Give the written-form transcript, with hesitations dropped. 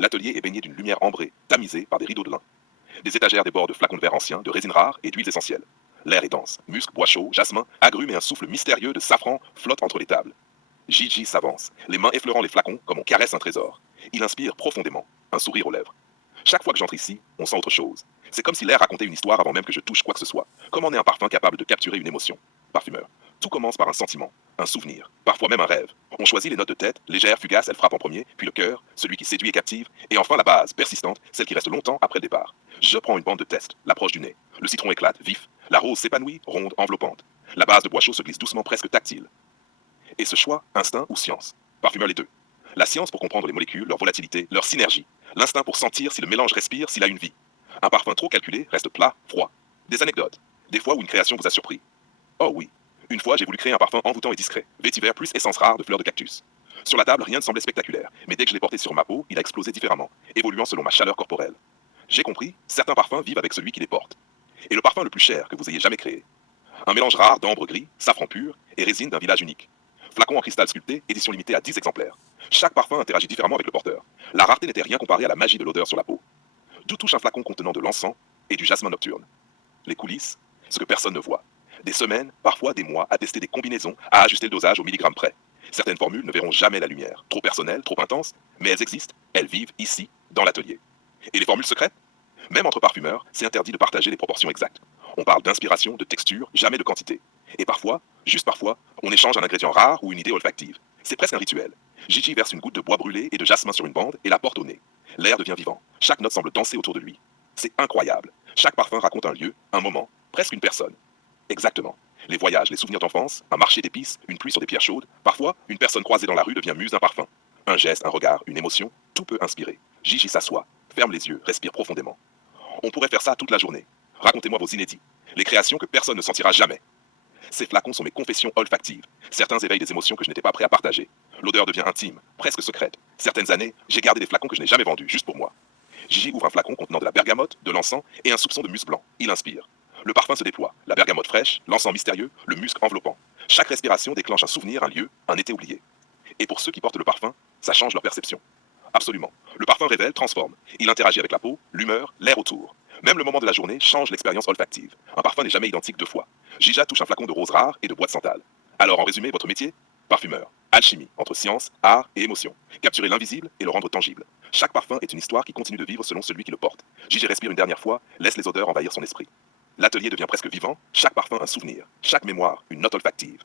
L'atelier est baigné d'une lumière ambrée, tamisée par des rideaux de lin. Des étagères débordent de flacons de verre anciens, de résines rares et d'huiles essentielles. L'air est dense. Musc, bois chaud, jasmin, agrumes et un souffle mystérieux de safran flottent entre les tables. Gigi s'avance, les mains effleurant les flacons comme on caresse un trésor. Il inspire profondément, un sourire aux lèvres. Chaque fois que j'entre ici, on sent autre chose. C'est comme si l'air racontait une histoire avant même que je touche quoi que ce soit. Comment est un parfum capable de capturer une émotion? Parfumeur. Tout commence par un sentiment, un souvenir, parfois même un rêve. On choisit les notes de tête, légères, fugaces, elles frappent en premier, puis le cœur, celui qui séduit et captive, et enfin la base, persistante, celle qui reste longtemps après le départ. Je prends une bande de test, l'approche du nez. Le citron éclate, vif. La rose s'épanouit, ronde, enveloppante. La base de bois chaud se glisse doucement, presque tactile. Et ce choix, instinct ou science? Parfumeur les deux. La science pour comprendre les molécules, leur volatilité, leur synergie. L'instinct pour sentir si le mélange respire, s'il a une vie. Un parfum trop calculé reste plat, froid. Des anecdotes. Des fois où une création vous a surpris. Oh oui. Une fois, j'ai voulu créer un parfum envoûtant et discret. Vétiver plus essence rare de fleurs de cactus. Sur la table, rien ne semblait spectaculaire, mais dès que je l'ai porté sur ma peau, il a explosé différemment, évoluant selon ma chaleur corporelle. J'ai compris, certains parfums vivent avec celui qui les porte. Et le parfum le plus cher que vous ayez jamais créé. Un mélange rare d'ambre gris, safran pur et résine d'un village unique. Flacon en cristal sculpté, édition limitée à 10 exemplaires. Chaque parfum interagit différemment avec le porteur. La rareté n'était rien comparée à la magie de l'odeur sur la peau. D'où touche un flacon contenant de l'encens et du jasmin nocturne. Les coulisses, ce que personne ne voit. Des semaines, parfois des mois, à tester des combinaisons, à ajuster le dosage au milligramme près. Certaines formules ne verront jamais la lumière. Trop personnelles, trop intenses, mais elles existent, elles vivent ici, dans l'atelier. Et les formules secrètes? Même entre parfumeurs, c'est interdit de partager les proportions exactes. On parle d'inspiration, de texture, jamais de quantité. Et parfois, juste parfois, on échange un ingrédient rare ou une idée olfactive. C'est presque un rituel. Gigi verse une goutte de bois brûlé et de jasmin sur une bande et la porte au nez. L'air devient vivant. Chaque note semble danser autour de lui. C'est incroyable. Chaque parfum raconte un lieu, un moment, presque une personne. Exactement. Les voyages, les souvenirs d'enfance, un marché d'épices, une pluie sur des pierres chaudes, parfois, une personne croisée dans la rue devient muse d'un parfum. Un geste, un regard, une émotion, tout peut inspirer. Gigi s'assoit, ferme les yeux, respire profondément. On pourrait faire ça toute la journée. Racontez-moi vos inédits, les créations que personne ne sentira jamais. Ces flacons sont mes confessions olfactives. Certains éveillent des émotions que je n'étais pas prêt à partager. L'odeur devient intime, presque secrète. Certaines années, j'ai gardé des flacons que je n'ai jamais vendus, juste pour moi. Gigi ouvre un flacon contenant de la bergamote, de l'encens et un soupçon de musc blanc. Il inspire. Le parfum se déploie, la bergamote fraîche, l'encens mystérieux, le musc enveloppant. Chaque respiration déclenche un souvenir, un lieu, un été oublié. Et pour ceux qui portent le parfum, ça change leur perception. Absolument. Le parfum révèle, transforme. Il interagit avec la peau, l'humeur, l'air autour. Même le moment de la journée change l'expérience olfactive. Un parfum n'est jamais identique deux fois. Gija touche un flacon de rose rare et de bois de santal. Alors, en résumé, votre métier? Parfumeur. Alchimie, entre science, art et émotion. Capturer l'invisible et le rendre tangible. Chaque parfum est une histoire qui continue de vivre selon celui qui le porte. Gigi respire une dernière fois, laisse les odeurs envahir son esprit. L'atelier devient presque vivant, chaque parfum un souvenir, chaque mémoire une note olfactive.